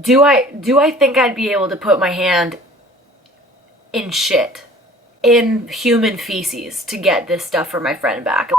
Do I think I'd be able to put my hand in shit, in human feces, to get this stuff for my friend back?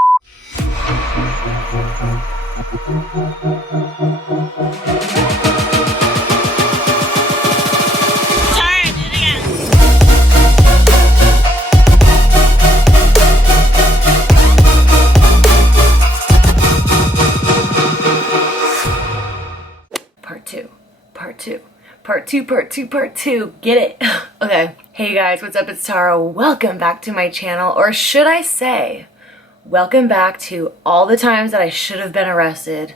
Part two. Get it? Okay. Hey guys, what's up? It's Tara. Welcome back to my channel, or should I say, welcome back to All the Times That I Should Have Been Arrested,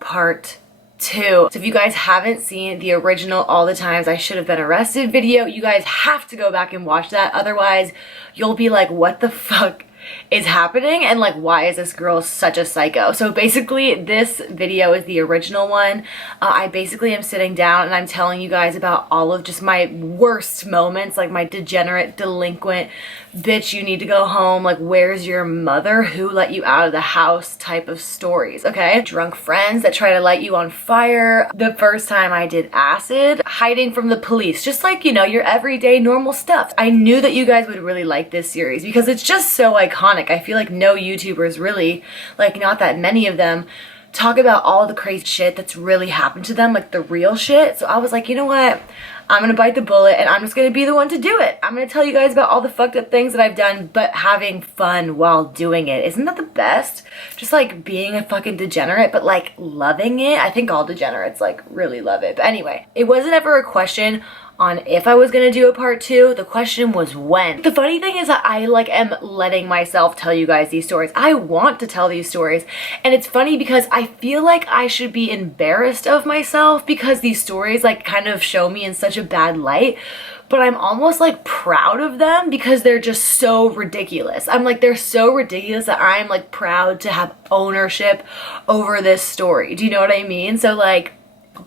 Part 2. So if you guys haven't seen the original All the Times I Should Have Been Arrested video, you guys have to go back and watch that. Otherwise, you'll be like, what the fuck is happening, and like, why is this girl such a psycho? So basically this video is the original one. I basically am sitting down and I'm telling you guys about all of just my worst moments, like my degenerate, delinquent, bitch you need to go home, like where's your mother, who let you out of the house type of stories, okay? Drunk friends that try to light you on fire, the first time I did acid, hiding from the police, just like, you know, your everyday normal stuff. I knew that you guys would really like this series because it's just so iconic. I feel like no YouTubers really, like not that many of them, talk about all the crazy shit that's really happened to them, like the real shit. So I was like, you know what? I'm gonna bite the bullet and I'm just gonna be the one to do it. I'm gonna tell you guys about all the fucked up things that I've done, but having fun while doing it. Isn't that the best? Just like being a fucking degenerate, but like loving it. I think all degenerates like really love it. But anyway, it wasn't ever a question on if I was gonna do a part 2, the question was when. The funny thing is that I like am letting myself tell you guys these stories. I want to tell these stories, and it's funny because I feel like I should be embarrassed of myself because these stories like kind of show me in such a bad light, but I'm almost like proud of them because they're just so ridiculous. I'm like, they're so ridiculous that I'm like proud to have ownership over this story. Do you know what I mean? So like,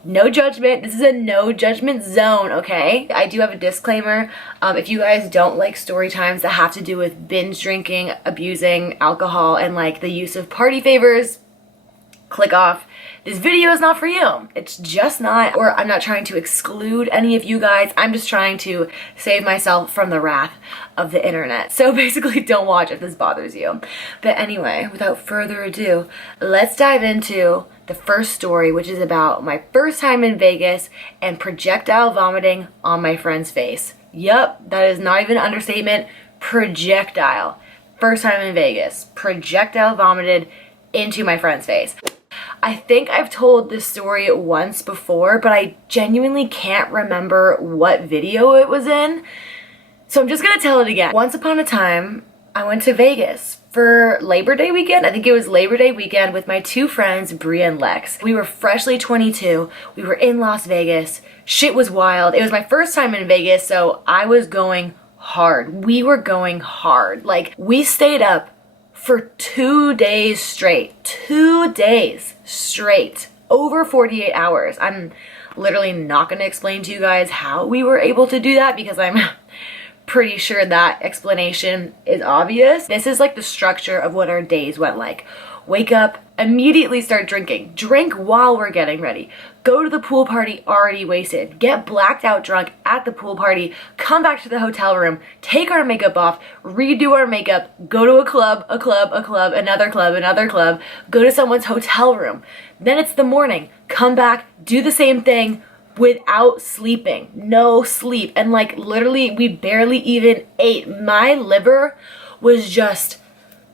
no judgment. This is a no judgment zone, okay? I do have a disclaimer. If you guys don't like story times that have to do with binge drinking, abusing alcohol, and like the use of party favors, click off. This video is not for you. It's just not, or I'm not trying to exclude any of you guys. I'm just trying to save myself from the wrath of the internet. So basically don't watch if this bothers you. But anyway, without further ado, let's dive into the first story, which is about my first time in Vegas and projectile vomiting on my friend's face. Yup, that is not even an understatement. Projectile. First time in Vegas. Projectile vomited into my friend's face. I think I've told this story once before, but I genuinely can't remember what video it was in. So I'm just gonna tell it again. Once upon a time, I went to Vegas for Labor Day weekend. I think it was Labor Day weekend with my two friends, Bria and Lex. We were freshly 22. We were in Las Vegas. Shit was wild. It was my first time in Vegas, so I was going hard. We were going hard. Like, we stayed up for 2 days straight. 2 days straight. Over 48 hours. I'm literally not gonna explain to you guys how we were able to do that because I'm pretty sure that explanation is obvious. This is like the structure of what our days went like. Wake up, immediately start drinking. Drink while we're getting ready. Go to the pool party already wasted. Get blacked out drunk at the pool party. Come back to the hotel room. Take our makeup off. Redo our makeup. Go to a club, another club. Go to someone's hotel room. Then it's the morning. Come back, do the same thing without sleeping. No sleep. And like literally we barely even ate. My liver was just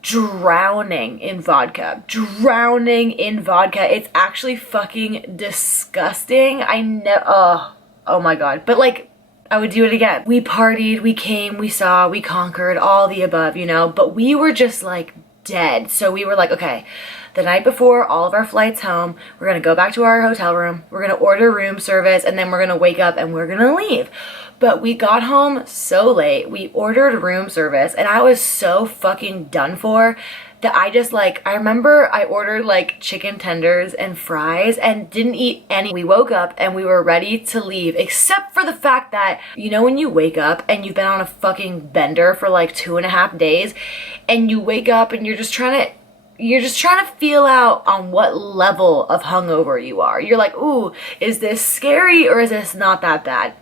drowning in vodka. It's actually fucking disgusting. Oh my god. But like, I would do it again. We partied, we came, we saw, we conquered, all the above, you know, but we were just like dead. So we were like, okay, the night before all of our flights home, we're gonna go back to our hotel room, we're gonna order room service, and then we're gonna wake up and we're gonna leave. But we got home so late, we ordered room service, and I was so fucking done for that I just like, I remember I ordered like chicken tenders and fries and didn't eat any. We woke up and we were ready to leave, except for the fact that, you know, when you wake up and you've been on a fucking bender for like 2.5 days and you wake up and you're just trying to you're just trying to feel out on what level of hungover you are. You're like, ooh, is this scary or is this not that bad?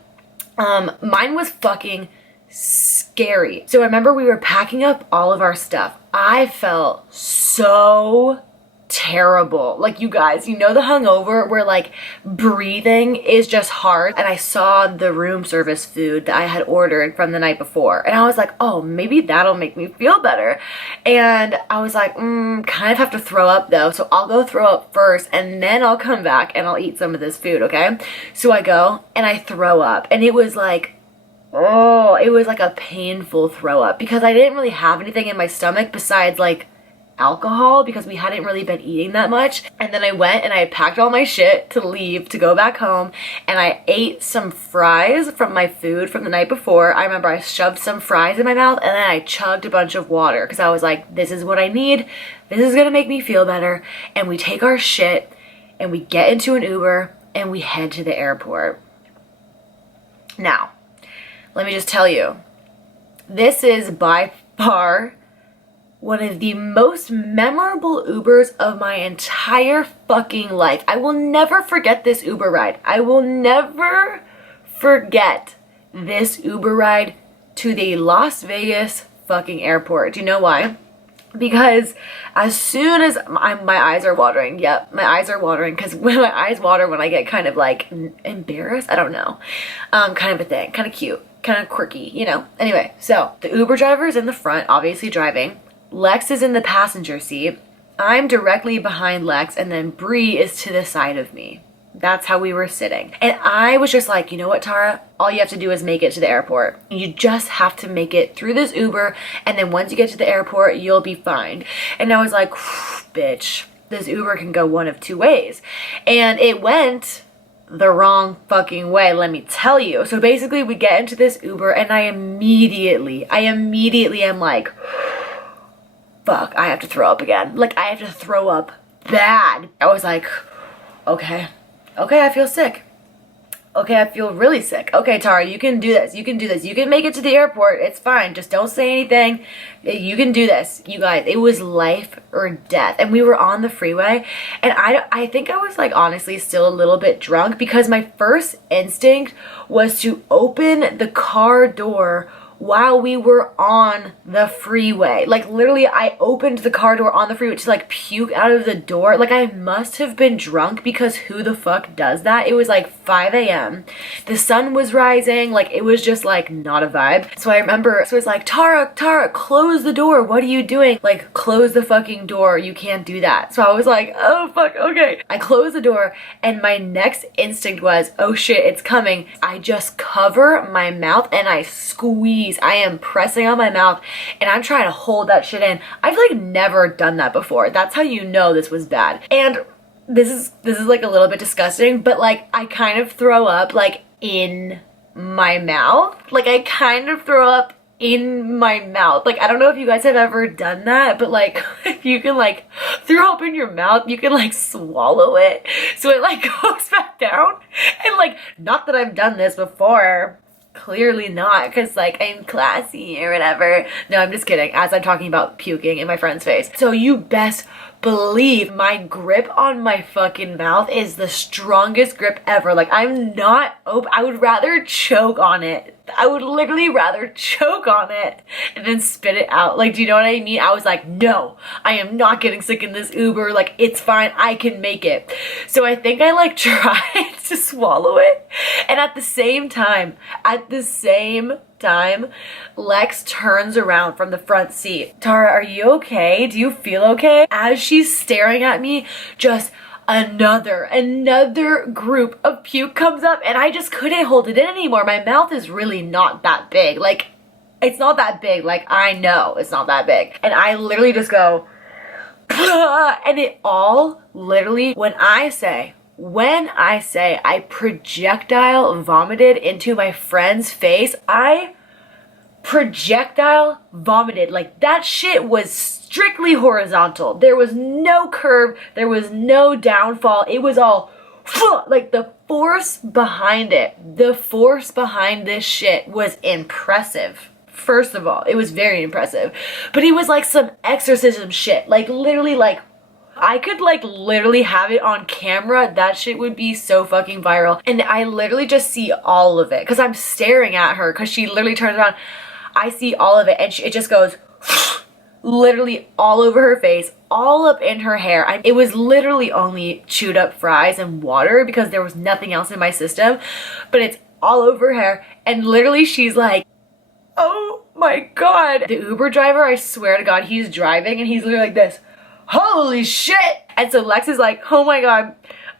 Mine was fucking scary. So I remember we were packing up all of our stuff. I felt so terrible. Like, you guys, you know the hungover where like breathing is just hard. And I saw the room service food that I had ordered from the night before, and I was like, oh, maybe that'll make me feel better. And I was like, kind of have to throw up though, so I'll go throw up first and then I'll come back and I'll eat some of this food, okay? So I go and I throw up, and it was like, oh, it was like a painful throw up because I didn't really have anything in my stomach besides like alcohol, because we hadn't really been eating that much. And then I went and I packed all my shit to leave to go back home, and I ate some fries from my food from the night before. I remember I shoved some fries in my mouth and then I chugged a bunch of water because I was like, this is what I need, this is gonna make me feel better. And we take our shit and we get into an Uber and we head to the airport. Now, let me just tell you, this is by far one of the most memorable Ubers of my entire fucking life. I will never forget this Uber ride. I will never forget this Uber ride to the Las Vegas fucking airport. Do you know why? Because as soon as my eyes are watering, yep, my eyes are watering, because when my eyes water when I get kind of like embarrassed, I don't know, kind of a thing, kind of cute, kind of quirky, you know. Anyway, so the Uber driver is in the front, obviously driving. Lex is in the passenger seat. I'm directly behind Lex, and then Bree is to the side of me. That's how we were sitting. And I was just like, you know what, Tara? All you have to do is make it to the airport. You just have to make it through this Uber, and then once you get to the airport, you'll be fine. And I was like, bitch, this Uber can go one of two ways. And it went the wrong fucking way, let me tell you. So basically, we get into this Uber, and I immediately am like, fuck, I have to throw up again. Like, I have to throw up bad. I was like, okay, I feel sick. Okay, I feel really sick. Okay, Tara, you can do this. You can do this. You can make it to the airport. It's fine. Just don't say anything. You can do this. You guys, it was life or death. And we were on the freeway. And I think I was like honestly still a little bit drunk, because my first instinct was to open the car door while we were on the freeway. Like, literally, I opened the car door on the freeway to like puke out of the door. Like, I must have been drunk, because who the fuck does that? It was like 5 a.m. The sun was rising. Like, it was just like not a vibe. So I remember, so it's like, Tara, close the door. What are you doing? Like, close the fucking door. You can't do that. So I was like, oh fuck, okay. I closed the door, and my next instinct was, oh shit, it's coming. I just cover my mouth and I squeeze. I am pressing on my mouth and I'm trying to hold that shit in. I've like never done that before. That's how you know this was bad. And this is like a little bit disgusting, but like I kind of throw up like in my mouth. Like I kind of throw up in my mouth. Like, I don't know if you guys have ever done that, but like if you can like throw up in your mouth, you can like swallow it so it like goes back down. And like, not that I've done this before, clearly not, because like I'm classy or whatever. No, I'm just kidding, as I'm talking about puking in my friend's face. So you best believe my grip on my fucking mouth is the strongest grip ever. Like, I'm not open. I would rather choke on it. I would literally rather choke on it and then spit it out. Like, do you know what I mean? I was like, no, I am not getting sick in this Uber. Like, it's fine. I can make it. So I think I like tried to swallow it. And at the same time, Lex turns around from the front seat. Tara, are you okay? Do you feel okay? As she's staring at me, just another group of puke comes up, and I just couldn't hold it in anymore. My mouth is really not that big. Like, it's not that big. Like, I know it's not that big. And I literally just go, and it all literally, when I say I projectile vomited into my friend's face, I projectile vomited. Like, that shit was strictly horizontal. There was no curve. There was no downfall. It was all like the force behind it. The force behind this shit was impressive. First of all, it was very impressive. But it was like some exorcism shit. Like literally, like I could like literally have it on camera. That shit would be so fucking viral. And I literally just see all of it because I'm staring at her because she literally turns around. I see all of it and it just goes literally all over her face, all up in her hair. It was literally only chewed up fries and water because there was nothing else in my system, but it's all over her hair. And literally she's like, oh my God. The Uber driver, I swear to God, he's driving and he's literally like this, holy shit. And so Lex is like, oh my God,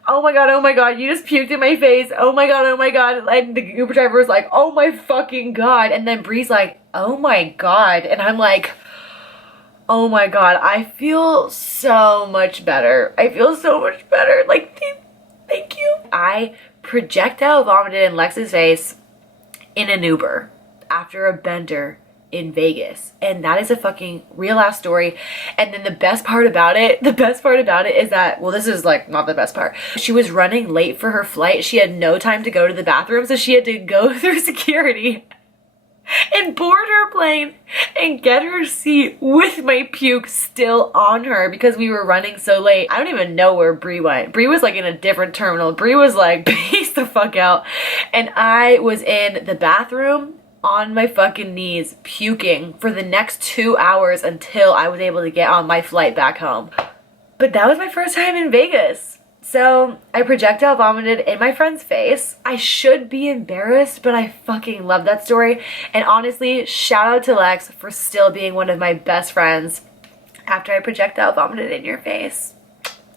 oh my God, oh my God, you just puked in my face. Oh my God, oh my God. And the Uber driver is like, oh my fucking God. And then Bree's like, oh my God. And I'm like, oh my God, I feel so much better. I feel so much better. Like, thank you. I projectile vomited in Lex's face in an Uber after a bender in Vegas. And that is a fucking real ass story. And then the best part about it is that, well, this is like not the best part. She was running late for her flight. She had no time to go to the bathroom, so she had to go through security and board her plane and get her seat with my puke still on her because we were running so late. I don't even know where Bree went. Bree was like in a different terminal. Bree was like, peace the fuck out. And I was in the bathroom on my fucking knees puking for the next 2 hours until I was able to get on my flight back home. But that was my first time in Vegas. So I projectile vomited in my friend's face. I should be embarrassed, but I fucking love that story. And honestly, shout out to Lex for still being one of my best friends after I projectile vomited in your face.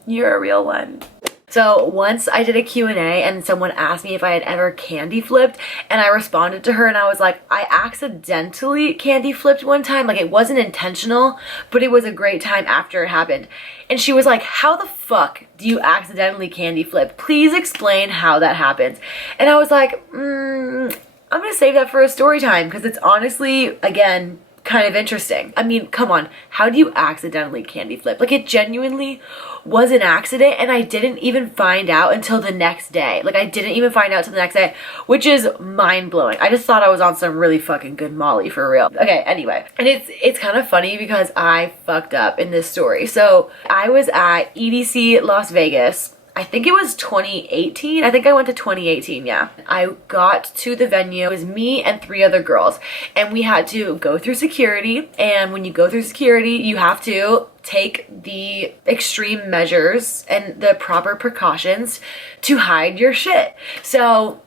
You're a real one. So once I did a Q&A and someone asked me if I had ever candy flipped, and I responded to her and I was like, I accidentally candy flipped one time. Like, it wasn't intentional, but it was a great time after it happened. And she was like, how the fuck do you accidentally candy flip? Please explain how that happens. And I was like, I'm gonna save that for a story time because it's honestly, again, kind of interesting. I mean, come on, how do you accidentally candy flip? Like, it genuinely was an accident and I didn't even find out until the next day. Like, I didn't even find out till the next day, which is mind-blowing. I just thought I was on some really fucking good Molly for real. Okay, anyway. And it's kind of funny because I fucked up in this story. So I was at EDC Las Vegas. I think it was 2018. I think I went to 2018, yeah. I got to the venue. It was me and 3 other girls. And we had to go through security. And when you go through security, you have to take the extreme measures and the proper precautions to hide your shit. So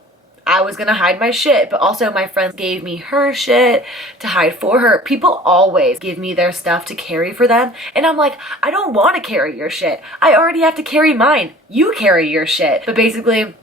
I was gonna hide my shit, but also my friends gave me her shit to hide for her. People always give me their stuff to carry for them. And I'm like, I don't want to carry your shit. I already have to carry mine. You carry your shit. But basically,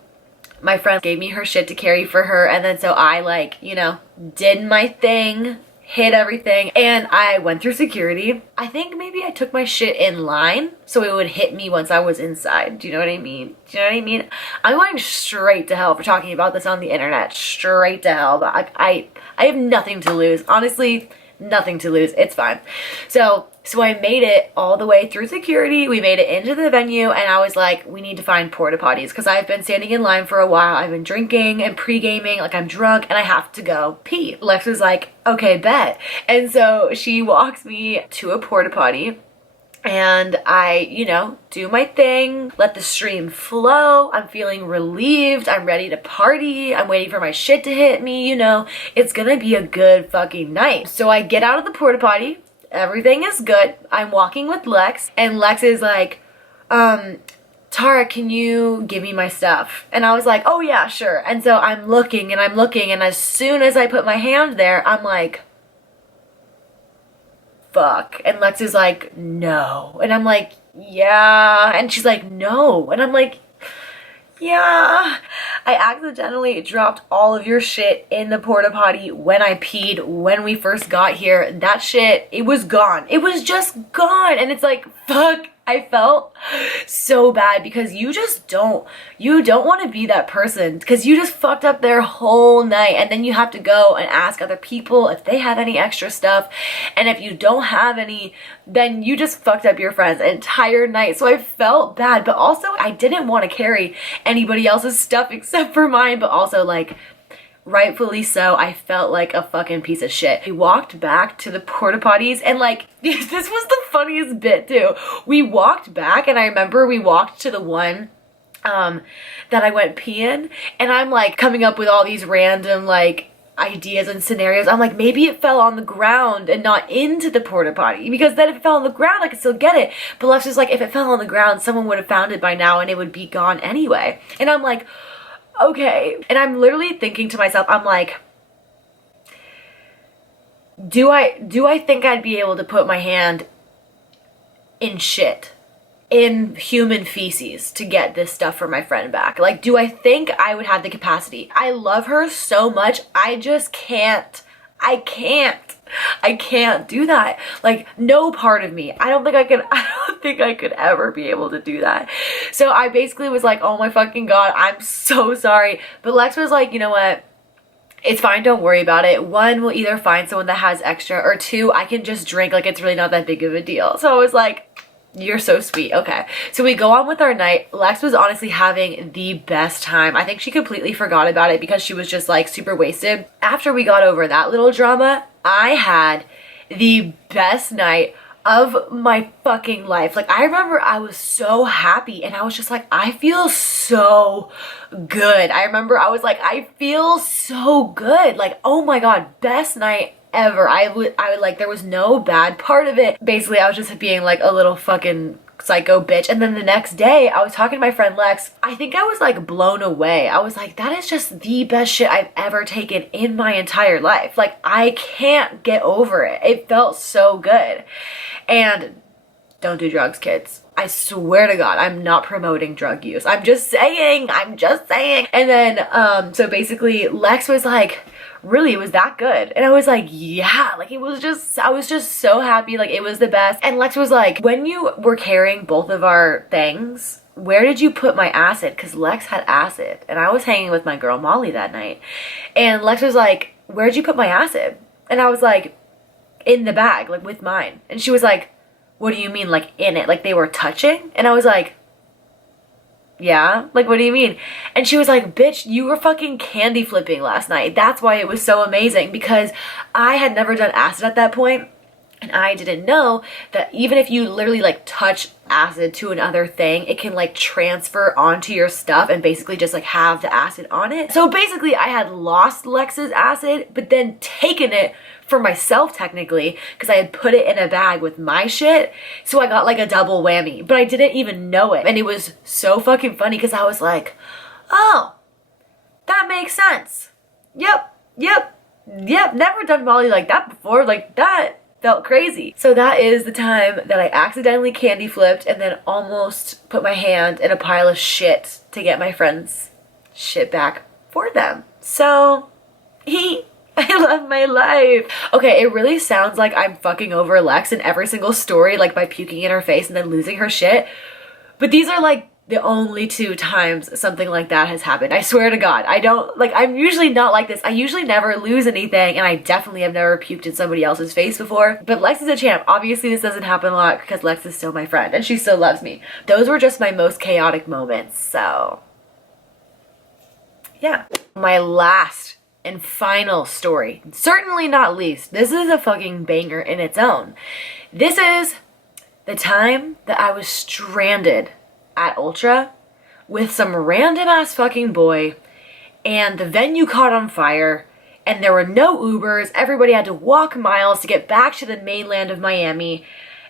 my friend gave me her shit to carry for her. And then so I like, you know, did my thing, hid everything, and I went through security. I think maybe I took my shit in line so it would hit me once I was inside. Do you know what I mean? Do you know what I mean? I'm going straight to hell for talking about this on the internet. Straight to hell. But I have nothing to lose. Honestly, nothing to lose. It's fine. So I made it all the way through security. We made it into the venue and I was like, we need to find porta potties because I've been standing in line for a while. I've been drinking and pre-gaming, like I'm drunk and I have to go pee. Lex was like, okay, bet. And so she walks me to a porta potty and I, you know, do my thing, let the stream flow. I'm feeling relieved. I'm ready to party. I'm waiting for my shit to hit me. You know, it's gonna be a good fucking night. So I get out of the porta potty. Everything is good. I'm walking with Lex and Lex is like, Tara, can you give me my stuff? And I was like, oh yeah, sure. And so I'm looking and as soon as I put my hand there, I'm like, fuck. And Lex is like, no. And I'm like, yeah. And she's like, no. And I'm like, yeah. I accidentally dropped all of your shit in the porta potty when I peed when we first got here. That shit, it was gone. It was just gone. And it's like, fuck. I felt so bad because you don't want to be that person because you just fucked up their whole night and then you have to go and ask other people if they have any extra stuff, and if you don't have any, then you just fucked up your friend's entire night. So I felt bad, but also I didn't want to carry anybody else's stuff except for mine, but also like rightfully so. I felt like a fucking piece of shit. We walked back to the porta potties and like, this was the funniest bit too. We walked back and I remember we walked to the one that I went peeing, and I'm like coming up with all these random like ideas and scenarios. I'm like, maybe it fell on the ground and not into the porta potty, because then if it fell on the ground I could still get it. But Lex was like, if it fell on the ground someone would have found it by now and it would be gone anyway. And I'm like, okay. And I'm literally thinking to myself, I'm like, do I think I'd be able to put my hand in shit, in human feces, to get this stuff for my friend back? Like, do I think I would have the capacity? I love her so much. I just can't. I can't do that. Like, no part of me. I don't think I could ever be able to do that. So I basically was like, oh my fucking God, I'm so sorry. But Lex was like, you know what? It's fine, don't worry about it. One, we'll either find someone that has extra, or two, I can just drink, like it's really not that big of a deal. So I was like, you're so sweet. Okay. So we go on with our night. Lex was honestly having the best time. I think she completely forgot about it because she was just like super wasted. After we got over that little drama, I had the best night of my fucking life. Like, I remember I was so happy and I was just like, I feel so good. I remember I was like, I feel so good. Like, oh my God, best night ever. I would like, there was no bad part of it. Basically, I was just being like a little fucking psycho bitch. And then the next day I was talking to my friend Lex. I think I was like blown away. I was like, that is just the best shit I've ever taken in my entire life. Like, I can't get over it. It felt so good. And don't do drugs, kids. I swear to God, I'm not promoting drug use. I'm just saying. And then, so basically Lex was like, really, it was that good? And I was like, yeah, like it was just, I was just so happy. Like, it was the best. And Lex was like, when you were carrying both of our things, where did you put my acid? Because Lex had acid and I was hanging with my girl Molly that night. And Lex was like, where'd you put my acid? And I was like, in the bag, like with mine. And she was like, what do you mean, like in it? Like they were touching? And I was like, yeah, like what do you mean? And she was like, bitch, you were fucking candy flipping last night. That's why it was so amazing, because I had never done acid at that point. And I didn't know that even if you literally like touch acid to another thing, it can like transfer onto your stuff and basically just like have the acid on it. So basically I had lost Lex's acid, but then taken it for myself technically, because I had put it in a bag with my shit. So I got like a double whammy, but I didn't even know it. And it was so fucking funny because I was like, oh, that makes sense. Yep. Never done Molly like that before. Like, that felt crazy. So that is the time that I accidentally candy flipped and then almost put my hand in a pile of shit to get my friend's shit back for them. So I love my life. Okay, it really sounds like I'm fucking over Lex in every single story, like by puking in her face and then losing her shit. But these are like the only 2 times something like that has happened. I swear to God. I don't, like, I'm usually not like this. I usually never lose anything, and I definitely have never puked in somebody else's face before. But Lex is a champ. Obviously this doesn't happen a lot because Lex is still my friend and she still loves me. Those were just my most chaotic moments. So yeah. My last and final story, certainly not least, this is a fucking banger in its own. This is the time that I was stranded at Ultra with some random ass fucking boy, and the venue caught on fire and there were no Ubers. Everybody had to walk miles to get back to the mainland of Miami,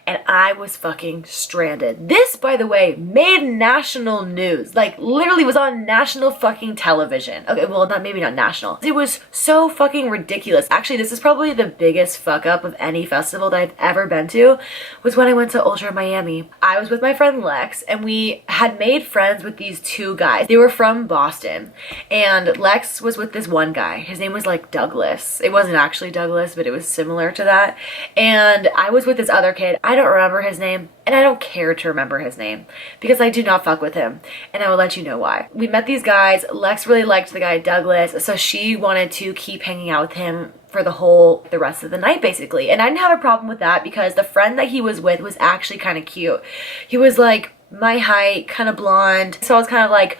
and I was fucking stranded. This, by the way, made national news. Like, literally was on national fucking television. Okay, well, maybe not national. It was so fucking ridiculous. Actually, this is probably the biggest fuck up of any festival that I've ever been to, was when I went to Ultra Miami. I was with my friend Lex, and we had made friends with these 2 guys. They were from Boston, and Lex was with this one guy. His name was like Douglas. It wasn't actually Douglas, but it was similar to that. And I was with this other kid. I don't remember his name, and I don't care to remember his name because I do not fuck with him, and I will let you know why. We met these guys. Lex really liked the guy Douglas, so she wanted to keep hanging out with him for the rest of the night basically. And I didn't have a problem with that because the friend that he was with was actually kind of cute. He was like my height, kind of blonde, so I was kind of like,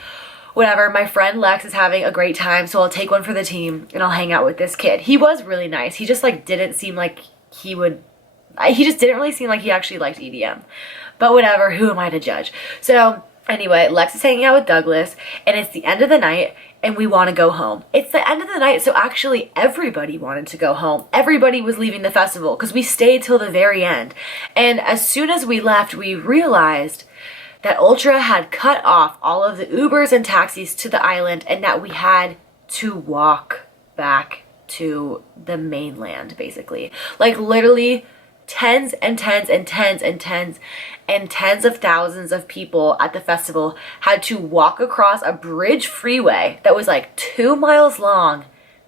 whatever, my friend Lex is having a great time, so I'll take one for the team and I'll hang out with this kid. He was really nice. He just like didn't seem like he just didn't really seem like he actually liked EDM. But whatever, who am I to judge? So anyway, Lex is hanging out with Douglas, and it's the end of the night, and we want to go home. It's the end of the night, so actually everybody wanted to go home. Everybody was leaving the festival because we stayed till the very end. And as soon as we left, we realized that Ultra had cut off all of the Ubers and taxis to the island, and that we had to walk back to the mainland, basically. Like literally tens and tens and tens and tens and tens of thousands of people at the festival had to walk across a bridge freeway that was like 2 miles long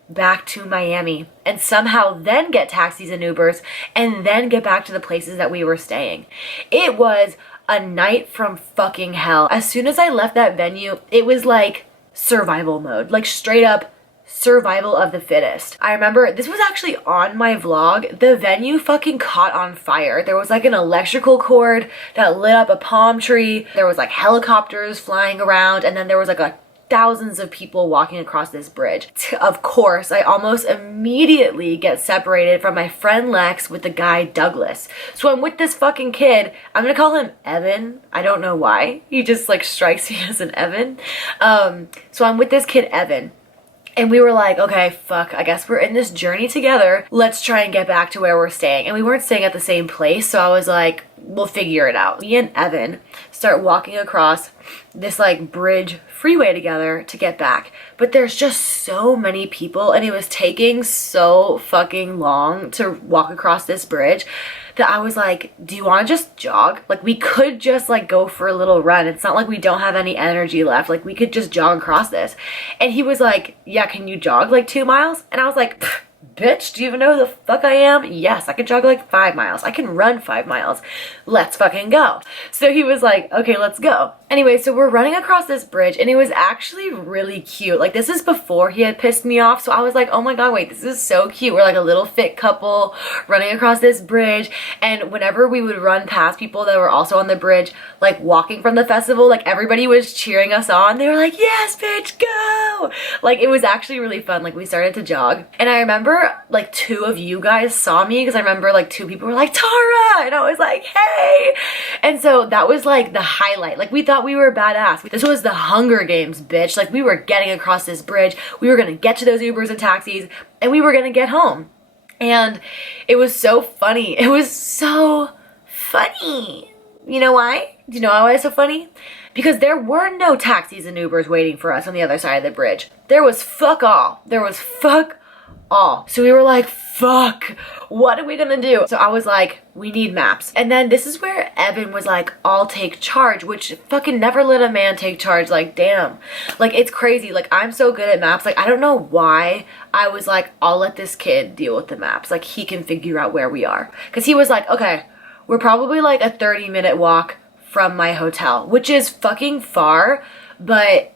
back to Miami, and somehow then get taxis and Ubers and then get back to the places that we were staying. It was a night from fucking hell. As soon as I left that venue, it was like survival mode, like straight up survival of the fittest. I remember this was actually on my vlog. The venue fucking caught on fire. There was like an electrical cord that lit up a palm tree. There was like helicopters flying around, and then there was like thousands of people walking across this bridge. Of course, I almost immediately get separated from my friend Lex with the guy Douglas. So I'm with this fucking kid. I'm gonna call him Evan. I don't know why. He just like strikes me as an Evan. So I'm with this kid Evan. And we were like, okay, fuck, I guess we're in this journey together. Let's try and get back to where we're staying. And we weren't staying at the same place, so I was like, we'll figure it out. Me and Evan start walking across this like bridge freeway together to get back. But there's just so many people, and it was taking so fucking long to walk across this bridge that I was like, do you want to just jog? Like, we could just like go for a little run. It's not like we don't have any energy left. Like, we could just jog across this. And he was like, yeah, can you jog like 2 miles? And I was like, bitch, do you even know who the fuck I am? Yes, I can jog like 5 miles. I can run 5 miles. Let's fucking go. So he was like, okay, let's go. Anyway, so we're running across this bridge, and it was actually really cute. Like, this is before he had pissed me off, so I was like, oh my god, wait, this is so cute. We're like a little fit couple running across this bridge, and whenever we would run past people that were also on the bridge, like walking from the festival, like everybody was cheering us on. They were like, yes, bitch, go! Like, it was actually really fun. Like, we started to jog, and I remember like 2 of you guys saw me, because I remember like 2 people were like, Tara! And I was like, hey! And so that was like the highlight. Like, we thought we were badass. This was the Hunger Games, bitch. Like, we were getting across this bridge. We were gonna get to those Ubers and taxis, and we were gonna get home. And it was so funny. It was so funny. You know why? Do you know why it's so funny? Because there were no taxis and Ubers waiting for us on the other side of the bridge. There was fuck all. There was fuck all. So we were like, fuck, what are we gonna do? So I was like, we need maps. And then this is where Evan was like, I'll take charge, which fucking never let a man take charge. Like, damn. Like, it's crazy. Like, I'm so good at maps. Like, I don't know why I was like, I'll let this kid deal with the maps. Like, he can figure out where we are. Because he was like, okay, we're probably like a 30-minute walk from my hotel, which is fucking far, but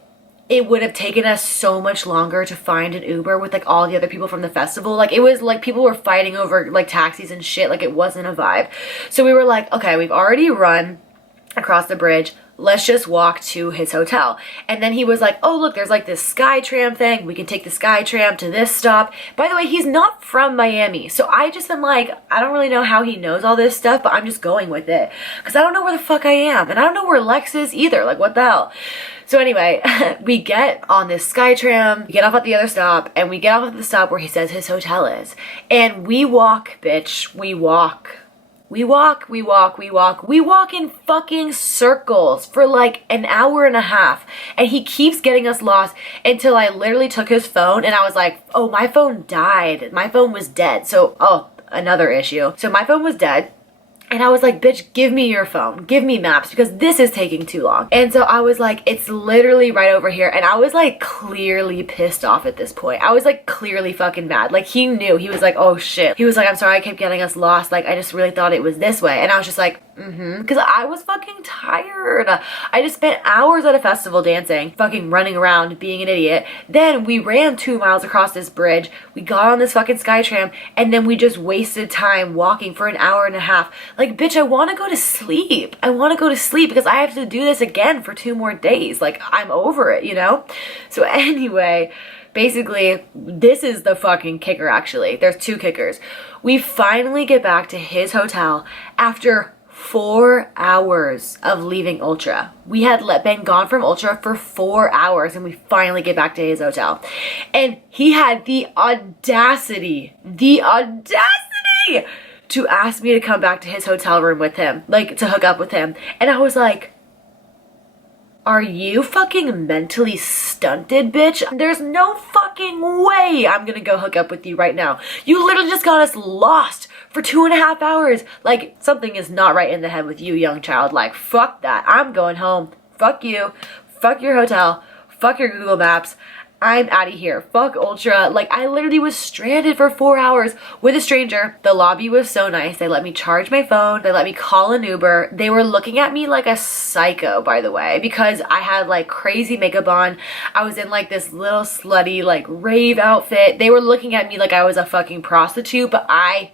it would have taken us so much longer to find an Uber with like all the other people from the festival. Like, it was like people were fighting over like taxis and shit. Like, it wasn't a vibe. So we were like, okay, we've already run across the bridge. Let's just walk to his hotel. And then he was like, oh, look, there's like this Sky Tram thing. We can take the Sky Tram to this stop. By the way, he's not from Miami. So I just am like, I don't really know how he knows all this stuff, but I'm just going with it. Because I don't know where the fuck I am. And I don't know where Lex is either. Like, what the hell? So anyway, we get on this Sky Tram, we get off at the other stop, and we get off at the stop where he says his hotel is. And we walk, bitch. We walk. We walk in fucking circles for like an hour and a half, and he keeps getting us lost until I literally took his phone, and I was like, oh, my phone died. My phone was dead. So, oh, another issue. So my phone was dead. And I was like, bitch, give me your phone. Give me maps, because this is taking too long. And so I was like, it's literally right over here. And I was like clearly pissed off at this point. I was like clearly fucking mad. Like, he knew. He was like, oh shit. He was like, I'm sorry I kept getting us lost. Like, I just really thought it was this way. And I was just like, Because I was fucking tired. I just spent hours at a festival dancing, fucking running around, being an idiot. Then we ran 2 miles across this bridge. We got on this fucking Skytram, and then we just wasted time walking for an hour and a half. Like, bitch, I want to go to sleep. I want to go to sleep because I have to do this again for 2 more days. Like, I'm over it, you know? So anyway, basically, this is the fucking kicker, actually. There's 2 kickers. We finally get back to his hotel after 4 hours of leaving Ultra. We had been gone from Ultra for 4 hours, and we finally get back to his hotel. And he had the audacity to ask me to come back to his hotel room with him, like to hook up with him. And I was like, are you fucking mentally stunted, bitch? There's no fucking way I'm gonna go hook up with you right now. You literally just got us lost for 2.5 hours. Like, something is not right in the head with you, young child. Like, fuck that. I'm going home. Fuck you. Fuck your hotel. Fuck your Google Maps. I'm out of here. Fuck Ultra. Like, I literally was stranded for 4 hours with a stranger. The lobby was so nice. They let me charge my phone. They let me call an Uber. They were looking at me like a psycho, by the way, because I had like crazy makeup on. I was in like this little slutty like rave outfit. They were looking at me like I was a fucking prostitute, but I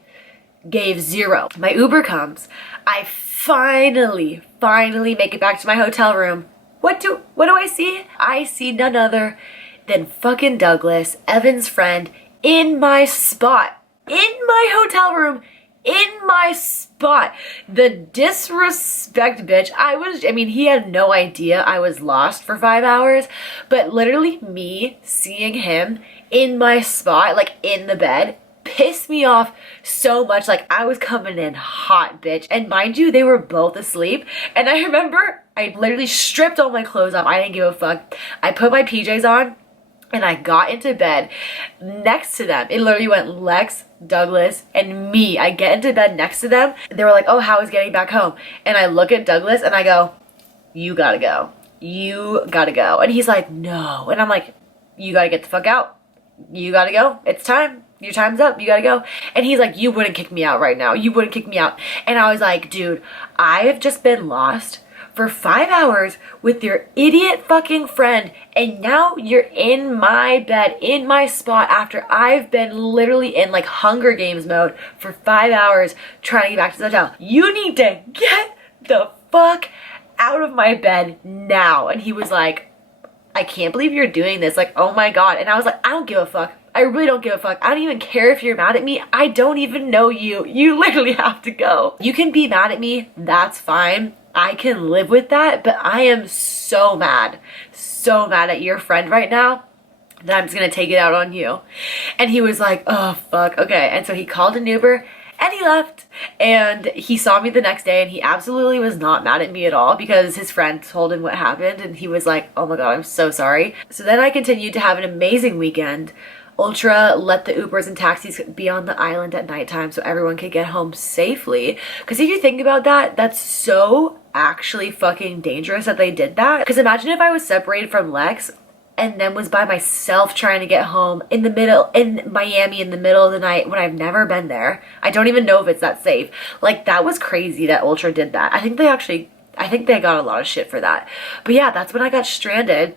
gave zero. My Uber comes. I finally make it back to my hotel room. What do I see? I see none other than fucking Douglas, Evan's friend, in my spot. In my hotel room. In my spot. The disrespect, bitch. I mean, he had no idea I was lost for 5 hours, but literally me seeing him in my spot, like in the bed, pissed me off so much. Like, I was coming in hot, bitch. And mind you, they were both asleep. And I remember I literally stripped all my clothes off. I didn't give a fuck. I put my PJs on and I got into bed next to them. It literally went Lex, Douglas, and me. I get into bed next to them. They were like, oh, how is getting back home? And I look at Douglas and I go, you gotta go. You gotta go. And he's like, no. And I'm like, you gotta get the fuck out. You gotta go. It's time. Your time's up. You gotta go. And he's like, you wouldn't kick me out right now. You wouldn't kick me out. And I was like, dude, I have just been lost for 5 hours with your idiot fucking friend, and now you're in my bed, in my spot, after I've been literally in like Hunger Games mode for 5 hours trying to get back to the hotel. You need to get the fuck out of my bed now. And he was like, I can't believe you're doing this. Like, oh my God. And I was like, I don't give a fuck. I really don't give a fuck. I don't even care if you're mad at me. I don't even know you. You literally have to go. You can be mad at me. That's fine. I can live with that, but I am so mad at your friend right now that I'm just gonna take it out on you. And he was like, oh fuck, okay. And so he called an Uber and he left. And he saw me the next day and he absolutely was not mad at me at all because his friend told him what happened and he was like, oh my God, I'm so sorry. So then I continued to have an amazing weekend. Ultra let the Ubers and taxis be on the island at nighttime so everyone could get home safely. Because if you think about that, that's so actually fucking dangerous that they did that. Because imagine if I was separated from Lex and then was by myself trying to get home in Miami in the middle of the night when I've never been there. I don't even know if it's that safe. Like, that was crazy that Ultra did that. I think they got a lot of shit for that. But yeah, that's when I got stranded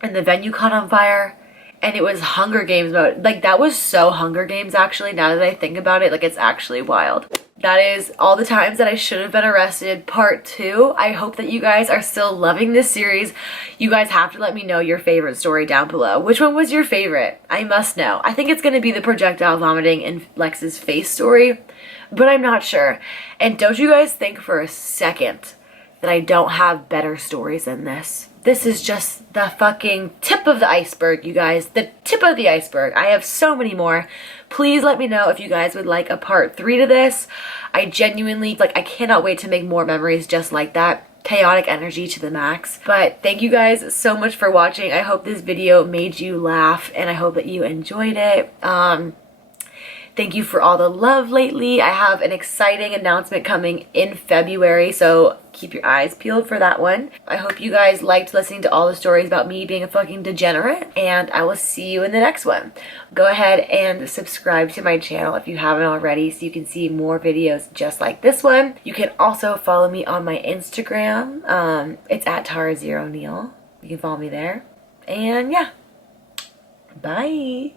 and the venue caught on fire. And it was Hunger Games mode. Like, that was so Hunger Games, actually, now that I think about it. Like, it's actually wild. That is all the times that I should have been arrested, part 2. I hope that you guys are still loving this series. You guys have to let me know your favorite story down below. Which one was your favorite? I must know. I think it's going to be the projectile vomiting in Lex's face story, but I'm not sure. And don't you guys think for a second that I don't have better stories than this. This is just the fucking tip of the iceberg, you guys. The tip of the iceberg. I have so many more. Please let me know if you guys would like a part 3 to this. I genuinely, like, I cannot wait to make more memories just like that. Chaotic energy to the max. But thank you guys so much for watching. I hope this video made you laugh and I hope that you enjoyed it. Thank you for all the love lately. I have an exciting announcement coming in February, so keep your eyes peeled for that one. I hope you guys liked listening to all the stories about me being a fucking degenerate, and I will see you in the next one. Go ahead and subscribe to my channel if you haven't already so you can see more videos just like this one. You can also follow me on my Instagram. It's at Tara0Neal. You can follow me there. And yeah, bye.